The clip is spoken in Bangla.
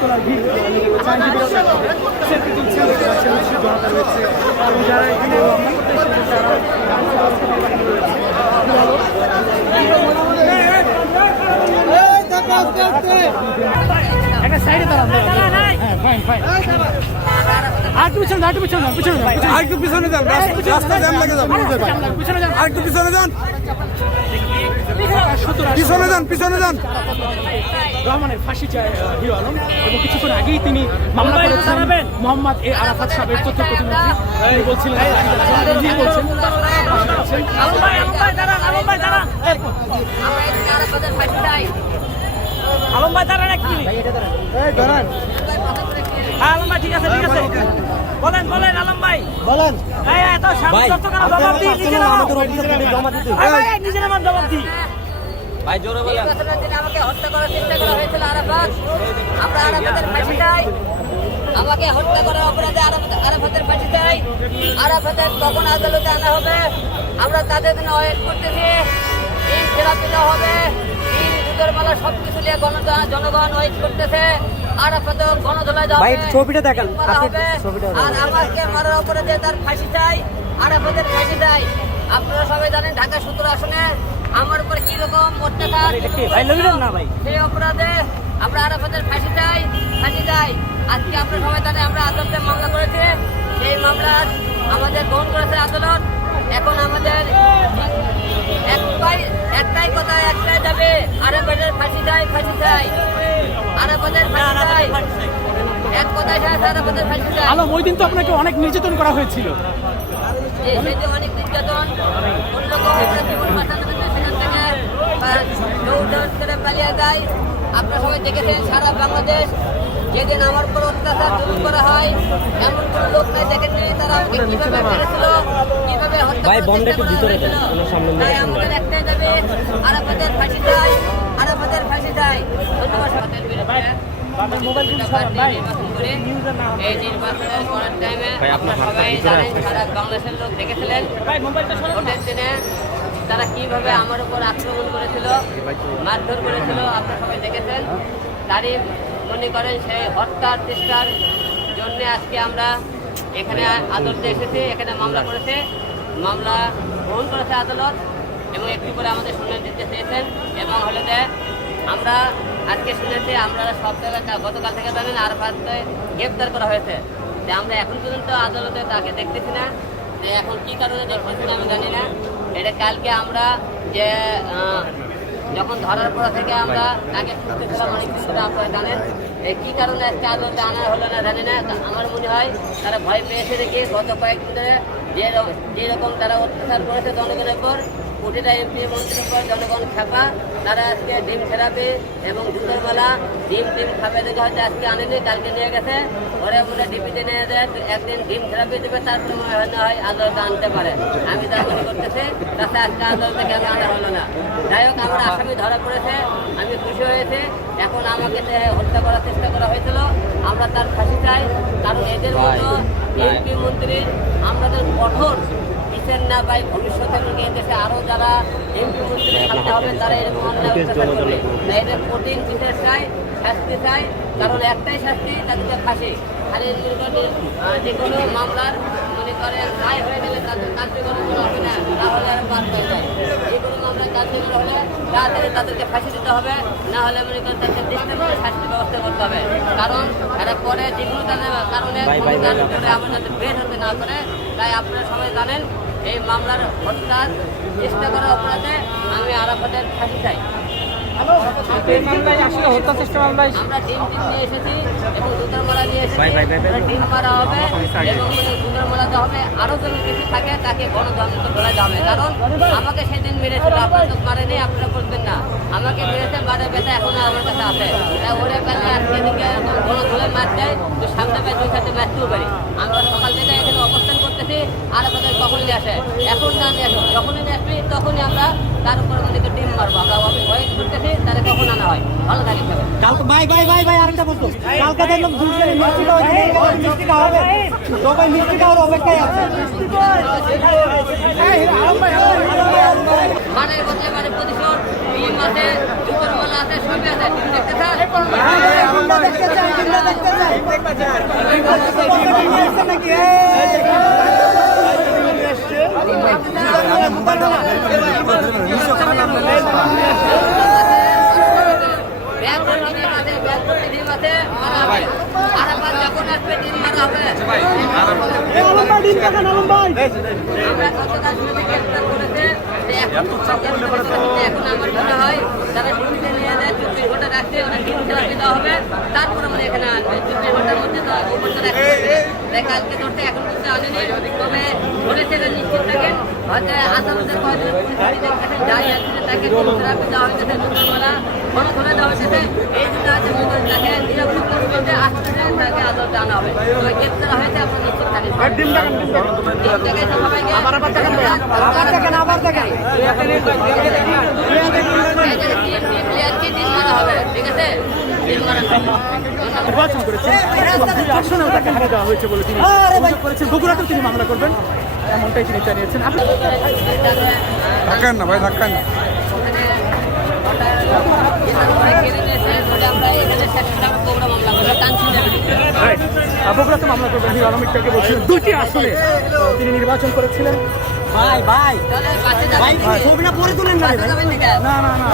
তোলার ভিড় সেলফি তুলছেন জনতা রয়েছে এবং যারা এখানে রক্ষা করতে এসেছেন তারা একটা সাইডে দাঁড়ান। হ্যাঁ ফাইন ফাইন আরেকটু পিছনে যান, আরেকটু পিছনে যান, রাস্তা জ্যাম লেগে যাবে, পিছনে যান, আরেকটু পিছনে যান, পিছনে যান। রহমানের ফাঁসি চায় হিরো আলম এবং কিছুক্ষণ আগেই তিনি মামলা করেছেন মোহাম্মদ এ আরাফাত সাহেবের তথ্য প্রতিমন্ত্রী। তিনি বলছিলেন আলম ভাই দাঁড়ান এক মিনিট, আলম ভাই ঠিক আছে বলেন আলম ভাই বলেন। ভাই জোরে বলেন। আমাকে হত্যা করার চেষ্টা করা হয়েছিল আরাফাত, আমরা আরাফাতের ফাঁসি চাই। আমাকে হত্যা করার অপরাধে আরাফাতের ফাঁসি চাই। আরাফাতের কখন আদালতে আনা হবে আমরা তাদের জন্য ওয়েট করতেছি। দিন থেরাপি দেওয়া হবে, দিন দুধের মালা সবকিছু নিয়ে জনগণ ওয়েট করতেছে। আরাফাতেও গণধোলায় যাবে, ছবিটা দেখেন আর আমাকে মারার অপরাধে তার ফাঁসি চাই, আরাফাতের ফাঁসি চাই। আপনারা সবাই জানেন ঢাকা 17 আসনে আমার উপর কি রকম অত্যাচার, সেই অপরাধে আমরা আরাফাতের ফাঁসি চাই। আজকে আপনারা সবাই জানেন আমরা আদালতে মামলা করেছি, সেই মামলা আমাদের গ্রহণ করেছে আদালত। এখন আমাদের একটাই কথা, একটাই যাবে, আরাফাতের ফাঁসি চাই। আরাফাতের ফাঁসি চাই, এক কথায় আরাফাতের ফাঁসি চাই। আলম, ওই দিন তো আপনাকে অনেক নির্যাতন করা হয়েছিল। অনেক নির্যাতন, জীবন বাঁচানোর জন্য সেখান থেকে দৌড় করে পালিয়ে যায়। আপনারা সবাই দেখেছেন সারা বাংলাদেশ যেদিন আমার উপর অত্যাচার জুলুম করা হয় এমন কোন লোক নাই দেখেননি তারা আমাকে কিভাবে মেরেছিল, কিভাবে হত্যা করেছিল। তাই আমাদের একটাই দাবি, আরাফাতের ফাঁসি চাই। ধন্যবাদ। এই নির্বাচনের করার টাইমে আপনারা সবাই জানেন সারা বাংলাদেশের লোক দেখেছিলেন ভোটের দিনে তারা কিভাবে আমার উপর আক্রমণ করেছিল, মারধর করেছিল, আপনারা সবাই দেখেছেন। তারই মনে করেন সেই হত্যার চেষ্টার জন্য আজকে আমরা এখানে আদালতে এসেছি। এখানে মামলা করেছে, মামলা গ্রহণ করেছে আদালত এবং একটু করে আমাদের শুনানি দিতে চেয়েছেন। এবং হলে যে আমরা আজকে শুনেছি আমরা সব জায়গায় গতকাল থেকে জানেন আরাফাতকে গ্রেপ্তার করা হয়েছে, যে আমরা এখন পর্যন্ত আদালতে তাকে দেখতেছি না, যে এখন কি কারণে দেখতেছি আমি জানি না। এটা কালকে আমরা যে যখন ধরার পর থেকে আমরা তাকে খুঁজতেছিলাম অনেক কিছু, আপনারা জানেন কি কারণে আজকে আদালতে আনা হলো না জানি না। আমার মনে হয় তারা ভয় পেয়েছে দেখে গত কয়েকদিন ধরে যেরকম তারা অত্যাচার করেছে জনগণের উপর, প্রতিটা এমপি মন্ত্রীর উপর জনগণ খেপা, তারা আজকে ডিম থেরাপি এবং জুতোর মালা ডিম খাপে দেখে হয়তো আজকে আনেনি, কালকে নিয়ে গেছে ওরা বলে ডিপিতে নিয়ে যায়, একদিন ডিম থেরাপি দেবে, তারপরে মনে হয় আদালতে আনতে পারে। আমি তা মনে করতেছি, তাতে আজকে আদালতে কেন আনা হলো না। যাই হোক, আমার আসামি ধরা পড়েছে, আমি খুশি হয়েছে। এখন আমাকে হত্যা করার চেষ্টা করা হয়েছিল, আমরা তার ফাঁসি চাই। কারণ এদের মতো এমপি মন্ত্রীর আমাদের কঠোর বিচার না পাই, ভবিষ্যতে নিয়ে দেশে আরো যারা এমপি মন্ত্রী থাকতে হবে তারা এরকম এদের কঠিন বিচার চাই, শাস্তি চাই। কারণ একটাই শাস্তি, তাদেরকে ফাঁসি। খালি যে কোনো মামলার মনে করেন রায় হয়ে গেলে তাদের কার্যকর হবে না, তাহলে আর বাদ হয়ে যায়। যে কোনো মামলার কার্যকর হলে তাড়াতাড়ি তাদেরকে ফাঁসি দিতে হবে, না হলে মনে করেন তাদের দৃষ্টিতে শাস্তি ব্যবস্থা করতে হবে। কারণ এরা পরে যে কোনো কারণে আমার যাতে বের হতে না করে। তাই আপনারা সবাই জানেন এই মামলার হত্যার চেষ্টা করার অপরাধে আমি আরাফাতের ফাঁসি চাই। আমরা ডিম নিয়ে এসেছি এবং দুধের মালা নিয়ে এসেছি, ডিম মারা হবে এবং দুধের মালা দেওয়া হবে। আরো যদি কিছু থাকে তাকে গণতন্ত্র বলা যাবে। কারণ আমাকে সেদিন মেরেছিল, আপনারা তো মারেনি, আপনারা বলবেন না। আমাকে মেরেছে, বারে বেঁচে এখনো আমার কাছে আছে। ওরে বেলা সেদিকে গণধুলে মার দেয়, তো সামনে পেয়ে দুই সাথে ম্যাচতেও পারি। আমরা সকাল থেকে এখানে অবস্থান করতেছি, আর আপনাদের কখনই আসে, এখন না নিয়ে আসবে, যখনই নিয়ে আসবি তখনই আমরা তার উপর আমাদেরকে ডিম মারবো। আমরা ওয়েট করতেছি তারা কখন আনা হয়। ভালো থাকেন ভাই আরেকটা প্রশ্ন, কালকে দেখলাম মিষ্টি খাওয়া হবে, সবাই মিষ্টি খাওয়ার অপেক্ষায় আছে। মানের বদলে মানে প্রতিশোধ, ডিম আছে, জুতোর মালা আছে, সবই আছে। দেখতে চান আমরা গতকাল শুনে গ্রেফতার করেছে যে এখন আমার মনে হয় তারা ডিউটিতে নিয়ে যায় 24 ঘন্টা রাখতে ওরা ডিউটি দেওয়া হবে তারপর আমরা এখানে আনবে 24 ঘন্টার মধ্যে উপরটা রাখতে কালকে ধরতে এখন কিন্তু আনেনি তবে ধরেছে এটা নিশ্চিত থাকেন হয়তো আদালতের কয়েকজন পরিস্থিতি যাই আসছে তাকে থেরাপি দেওয়া হয়েছে দুপুরবেলা ফোন করে দেওয়া হয়েছে এই জন্য আছে তাকে নিরাপত্তার মধ্যে আসতে তাকে আদালতে আনা হবে তবে গ্রেফতার হয়েছে আপনার নিশ্চিত থাকেন নির্বাচন করেছেন দুই আসনেও তাকে হারিয়ে দেওয়া হয়েছে বলে তিনি অভিযোগ করেছেন। বগুড়াতেও তিনি মামলা করবেন এমনটাই তিনি জানিয়েছেন। আপনি ধাক্কান না ভাই, ধাক্কান না। বগুড়াতে মামলা করবেন হিরো আলম মির্জাকে বলছিলেন 2টি আসনে তিনি নির্বাচন করেছিলেন। ছবিটা পরে তুলেন না না না না